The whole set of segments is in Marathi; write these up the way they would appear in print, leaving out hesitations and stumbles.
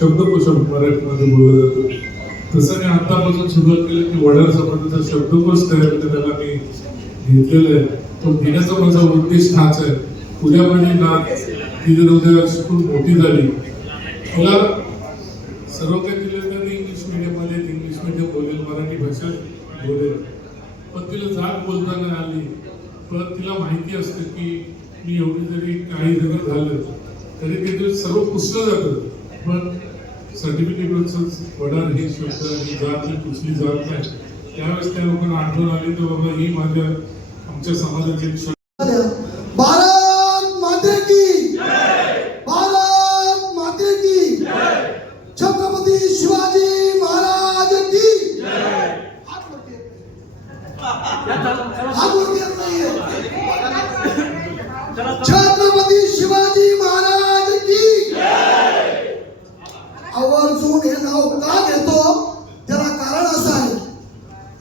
शब्दकोश मराठीमध्ये बोललं जातं, तसं मी आतापासून सुरुवात केली की वडार समाजाचा शब्दकोश तयार करायला मी घेतलेला आहे. तो घेण्याचा माझा उद्देश हाच आहे. उद्या माझी नात ती जर उद्या शिकून मोठी झाली, मला सर्व काही दिलं तर इंग्लिश मीडियममध्ये इंग्लिश मीडियम बोलेल, मराठी भाषा बोलेल, पण तिला जाग बोलता नाही आली, पण तिला माहिती असतं की मी एवढी जरी काही जरी झालं तरी ते सर्व पुसलं जातं, पण सर्टिफिकेटवरच वडार हे शब्द ही जात ही पुसली जात नाही. त्यावेळेस त्या लोकांना आठवण आली तर बाबा ही माझ्या आमच्या समाजाची एक भारत माते की भारत माते की छत्रपती शिवाजी महाराज की छत्रपती शिवाजी महाराज की आवर्जून हे नाव का घेतो त्याला कारण असं आहे,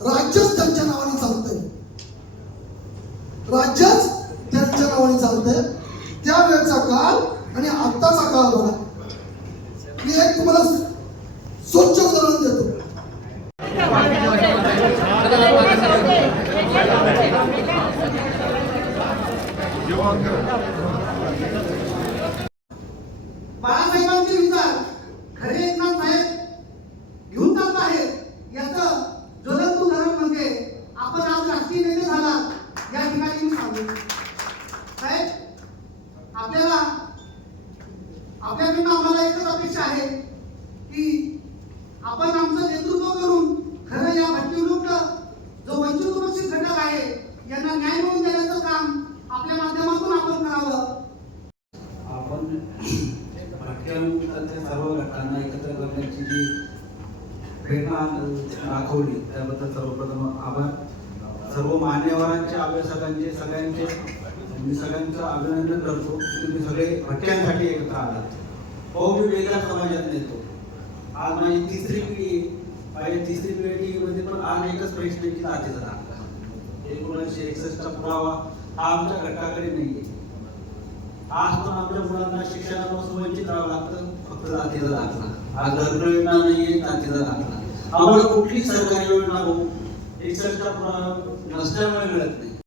राज्यच त्यांच्या नावाने चालतंय, राज्यच त्यांच्या नावाने चालतंय. त्यावेळेचा काळ आणि आत्ताचा काळ बघा. मी एक तुम्हाला स्वच्छ उदाहरण देतो. बाळासाहेबांचे विचार खरे एकनाथ साहेब घेऊन जात आहेत याचं ज्वलंत उदाहरण म्हणजे आपण आज राष्ट्रीय नेते झाला या ठिकाणी मी सांगू साहेब, आपल्याकडून आम्हाला एकच अपेक्षा आहे की आपण आमचं नेतृत्व करून खरं या भटकीमुक्त जो वंचित उपस्थित घटक आहे यांना न्याय मिळवून देण्याचं काम आपल्या माध्यमातून आपण करावं. आपण भटक्यांच्या सर्व घटकांना एकत्र करण्याची जी प्रेरणा दाखवली त्याबद्दल सर्वप्रथम आभार. सर्व मान्यवरांचे अभ्यासकांचे सगळ्यांचं अभिनंदन करतो. तुम्ही सगळे भटक्यांसाठी एकत्र आलात. हो, मी वेगळ्या समाजात येतो. आज माझी तिसरी पिढी माझ्या तिसरी पिढीमध्ये पण आज एकच प्रश्न की जातीचा दाखला. 1961चा पुरावा हा आमच्या घटकाकडे नाहीये. आज पण आपल्या मुलांना शिक्षणापासून वंचित राहावं लागतं फक्त जातीचा दाखला. आज घरकुल योजना नाहीये, जातीचा दाखला. आम्हाला कुठली सरकारी योजना 61चा पुरावा नसल्यामुळे मिळत नाही.